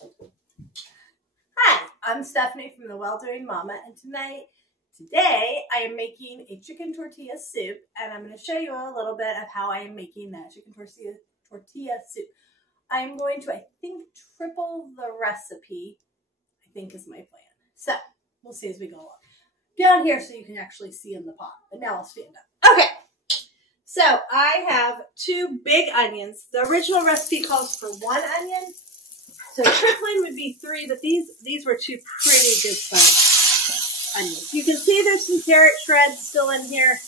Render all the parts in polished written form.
Hi, I'm Stephanie from the Well-Doing Mama, and today I am making a chicken tortilla soup, and I'm going to show you a little bit of how I am making that chicken tortilla soup. I'm going to, I think, triple the recipe, I think is my plan. So, we'll see as we go along. Down here so you can actually see in the pot, but now I'll stand up. Okay, so I have 2 big onions. The original recipe calls for 1 onion. So tripling would be 3, but these were 2 pretty good sized onions. You can see there's some carrot shreds still in here.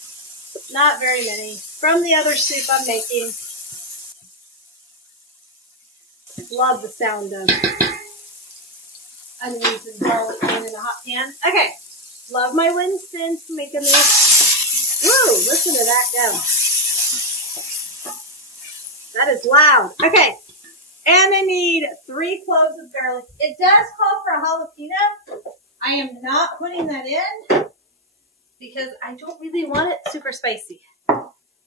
Not very many. From the other soup I'm making. Love the sound of onions and garlic in a hot pan. Okay. Love my wooden spoons for making these. Woo! Listen to that go. That is loud. Okay. And I need 3 cloves of garlic. It does call for a jalapeno. I am not putting that in because I don't really want it super spicy.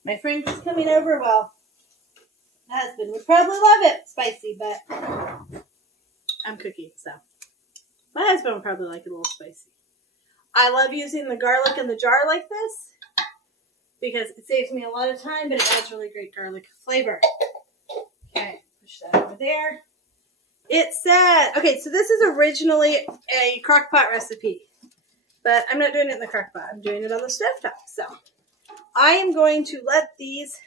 My friend is coming over. Well, my husband would probably love it spicy, but I'm cooking, so my husband would probably like it a little spicy. I love using the garlic in the jar like this because it saves me a lot of time, but it adds really great garlic flavor. Okay. Push that over there. It said, okay, so this is originally a crock pot recipe, but I'm not doing it in the crock pot. I'm doing it on the stovetop. So I am going to let these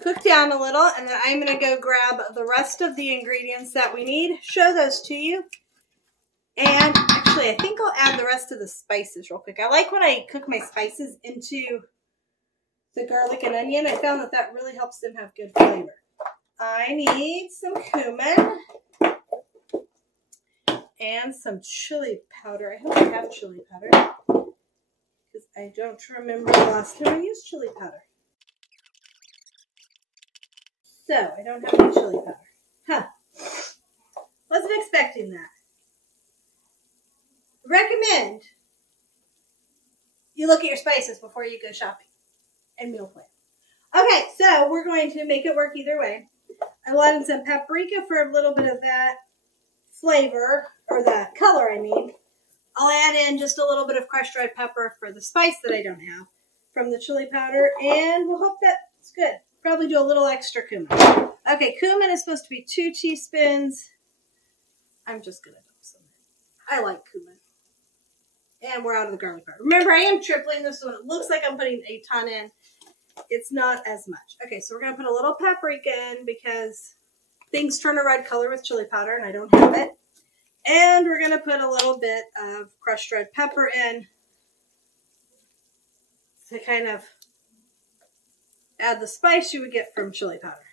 cook down a little, and then I'm going to go grab the rest of the ingredients that we need, show those to you. And actually, I think I'll add the rest of the spices real quick. I like when I cook my spices into the garlic and onion. I found that really helps them have good flavor. I need some cumin and some chili powder. I hope I have chili powder because I don't remember the last time I used chili powder. So, I don't have any chili powder. Huh. Wasn't expecting that. Recommend you look at your spices before you go shopping and meal plan. Okay, so we're going to make it work either way. I will add in some paprika for a little bit of that flavor, or that color, I mean. I'll add in just a little bit of crushed red pepper for the spice that I don't have from the chili powder, and we'll hope that's good. Probably do a little extra cumin. Okay, cumin is supposed to be 2 teaspoons. I'm just going to dump some in. I like cumin. And we're out of the garlic powder. Remember, I am tripling this one. It looks like I'm putting a ton in. It's not as much. Okay, so we're going to put a little paprika in because things turn a red color with chili powder and I don't have it. And we're going to put a little bit of crushed red pepper in to kind of add the spice you would get from chili powder.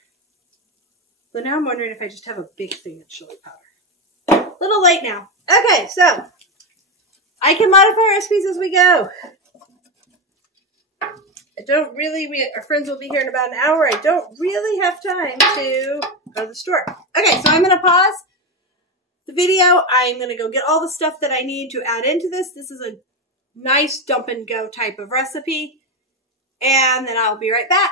So now I'm wondering if I just have a big thing of chili powder. A little late now. Okay, so I can modify recipes as we go. I don't really, our friends will be here in about an hour. I don't really have time to go to the store. Okay, so I'm going to pause the video. I'm going to go get all the stuff that I need to add into this. This is a nice dump and go type of recipe. And then I'll be right back.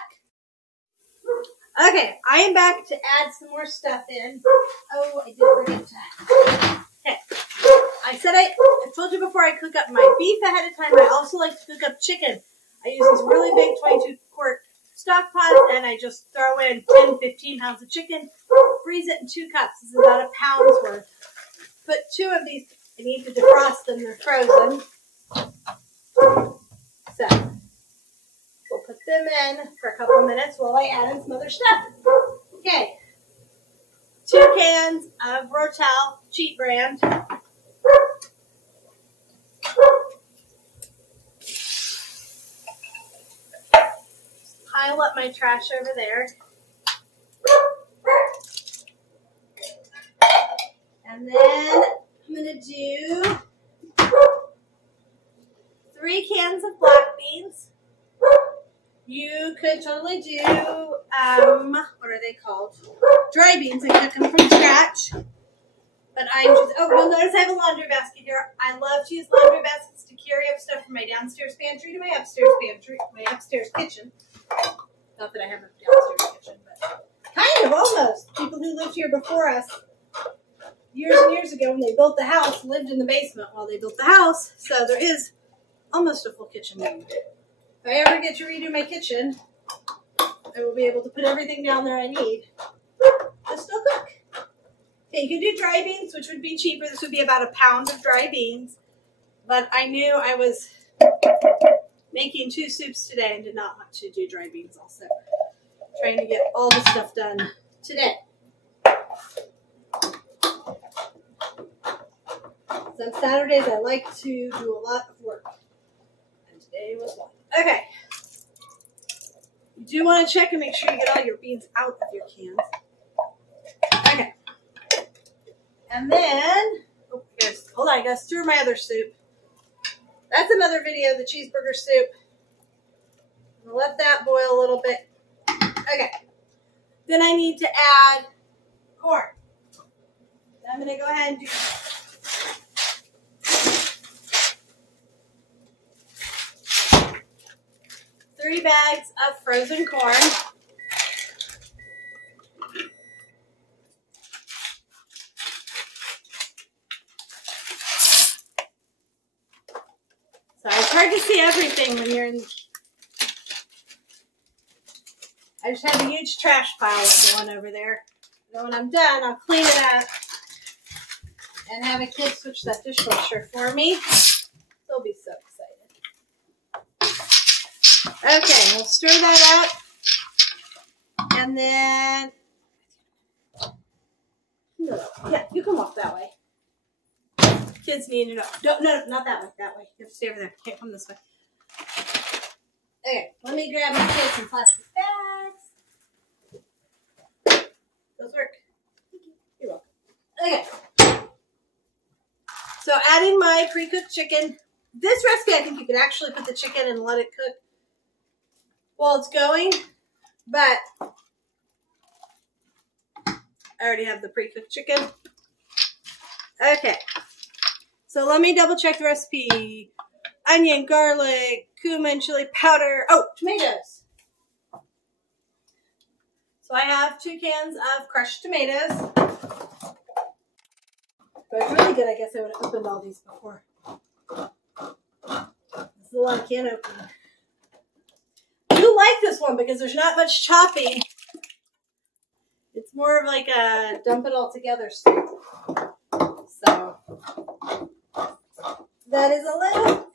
Okay, I am back to add some more stuff in. Oh, I did forget to. Okay. I told you before I cook up my beef ahead of time. I also like to cook up chicken. I use these really big 22-quart stock pots, and I just throw in 10, 15 pounds of chicken, freeze it in 2 cups. This is about a pound's worth. Put 2 of these. I need to defrost them. They're frozen. So, we'll put them in for a couple of minutes while I add in some other stuff. Okay. 2 cans of Rotel, cheap brand. Pile up my trash over there. And then I'm going to do 3 cans of black beans. You could totally do, what are they called? Dry beans and cook them from scratch. But I'm just, oh, you'll notice I have a laundry basket here. I love to use laundry baskets to carry up stuff from my downstairs pantry to my upstairs pantry, my upstairs kitchen. Not that I have a downstairs kitchen, but kind of almost. People who lived here before us years and years ago when they built the house, lived in the basement while they built the house. So there is almost a full kitchen now. If I ever get to redo my kitchen, I will be able to put everything down there I need to still cook. Okay, you can do dry beans, which would be cheaper. This would be about 1 pound of dry beans. But I knew I was making 2 soups today and did not want to do dry beans also. Trying to get all the stuff done today. So on Saturdays, I like to do a lot of work. And today was one. Okay. You do want to check and make sure you get all your beans out of your cans. Okay. And then, hold on, I gotta stir my other soup. That's another video, the cheeseburger soup. I'm gonna let that boil a little bit. Okay. Then I need to add corn. I'm gonna go ahead and do 3 bags of frozen corn. So it's hard to see everything when you're in. I just have a huge trash pile going over there. And when I'm done, I'll clean it up and have a kid switch that dishwasher for me. They'll be so excited. Okay, we'll stir that up. And then, yeah, you come off that way. Kids need to know. No, not that way. That way. You have to stay over there. Can't come this way. Okay, let me grab my kids some plastic bags. Those work. You're welcome. Okay. So adding my pre-cooked chicken. This recipe, I think you could actually put the chicken and let it cook while it's going. But I already have the pre-cooked chicken. Okay. So let me double check the recipe. Onion, garlic, cumin, chili powder. Oh, tomatoes. So I have 2 cans of crushed tomatoes. But it's really good. I guess I would have opened all these before. This is a lot of can opening. I do like this one because there's not much chopping. It's more of like a dump it all together soup. So that is a little,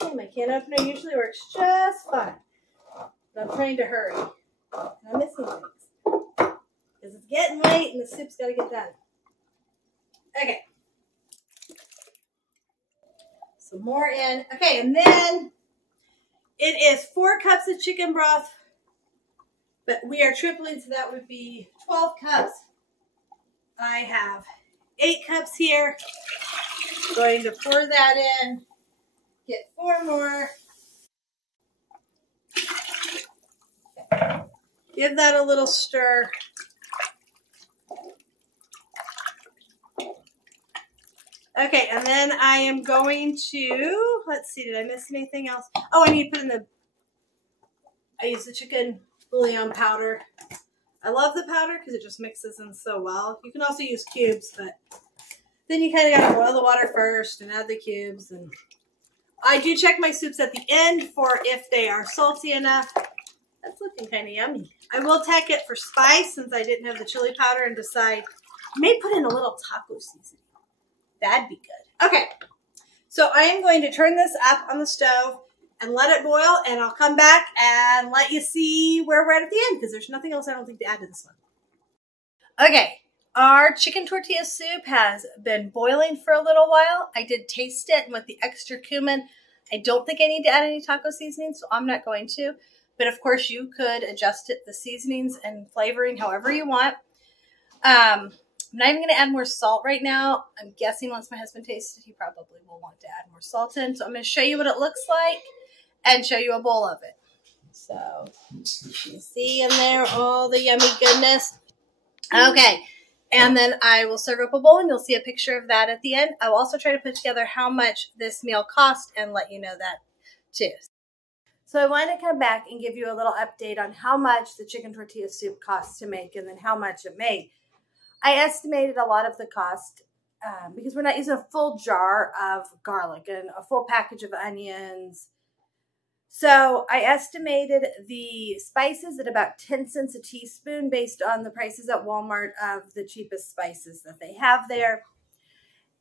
okay, my can opener usually works just fine. But I'm trying to hurry. And I'm missing things. Because it's getting late and the soup's got to get done. Okay. Some more in. Okay, and then it is 4 cups of chicken broth. But we are tripling, so that would be 12 cups. I have 8 cups here. Going to pour that in. Get 4 more. Okay. Give that a little stir. Okay, and then I am going to, let's see, did I miss anything else? Oh, I need to put in I use the chicken bouillon powder. I love the powder because it just mixes in so well. You can also use cubes, but then you kind of got to boil the water first and add the cubes. And I do check my soups at the end for if they are salty enough. That's looking kind of yummy. I will tack it for spice since I didn't have the chili powder and decide I may put in a little taco seasoning. That'd be good. Okay, so I am going to turn this up on the stove and let it boil, and I'll come back and let you see where we're at the end because there's nothing else I don't think to add to this one. Okay, our chicken tortilla soup has been boiling for a little while. I did taste it, and with the extra cumin, I don't think I need to add any taco seasoning, so I'm not going to. But of course, you could adjust it, the seasonings and flavoring however you want. I'm not even going to add more salt right now. I'm guessing once my husband tastes it, he probably will want to add more salt in. So I'm going to show you what it looks like and show you a bowl of it. So you see in there all the yummy goodness. Okay. And then I will serve up a bowl and you'll see a picture of that at the end. I will also try to put together how much this meal cost and let you know that too. So I wanted to come back and give you a little update on how much the chicken tortilla soup costs to make and then how much it made. I estimated a lot of the cost because we're not using a full jar of garlic and a full package of onions. So I estimated the spices at about 10 cents a teaspoon based on the prices at Walmart of the cheapest spices that they have there.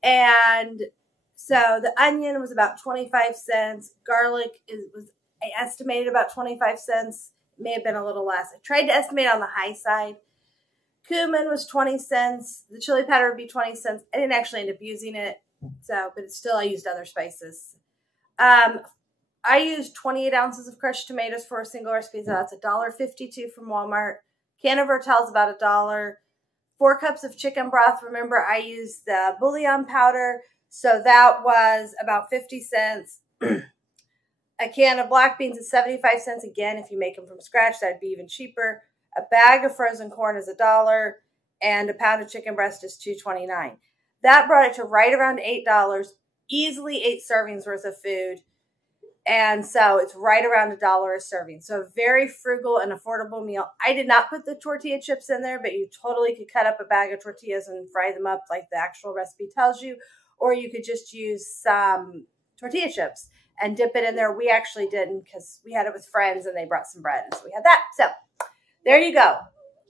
And so the onion was about 25 cents. Garlic I estimated about 25 cents. It may have been a little less. I tried to estimate on the high side. Cumin was 20 cents. The chili powder would be 20 cents. I didn't actually end up using it. But still I used other spices. I used 28 ounces of crushed tomatoes for a single recipe. So that's $1.52 from Walmart. Can of Rotel is about $1. 4 cups of chicken broth. Remember, I used the bouillon powder. So that was about 50 cents. A can of black beans is 75 cents. Again, if you make them from scratch, that'd be even cheaper. A bag of frozen corn is $1. And a pound of chicken breast is $2.29. That brought it to right around $8. Easily 8 servings worth of food. And so it's right around $1 a serving. So a very frugal and affordable meal. I did not put the tortilla chips in there, but you totally could cut up a bag of tortillas and fry them up like the actual recipe tells you. Or you could just use some tortilla chips and dip it in there. We actually didn't because we had it with friends and they brought some bread. And so we had that. So there you go.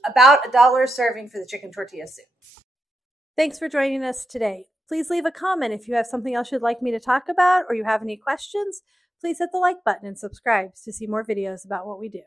About $1 a serving for the chicken tortilla soup. Thanks for joining us today. Please leave a comment if you have something else you'd like me to talk about or you have any questions. Please hit the like button and subscribe to see more videos about what we do.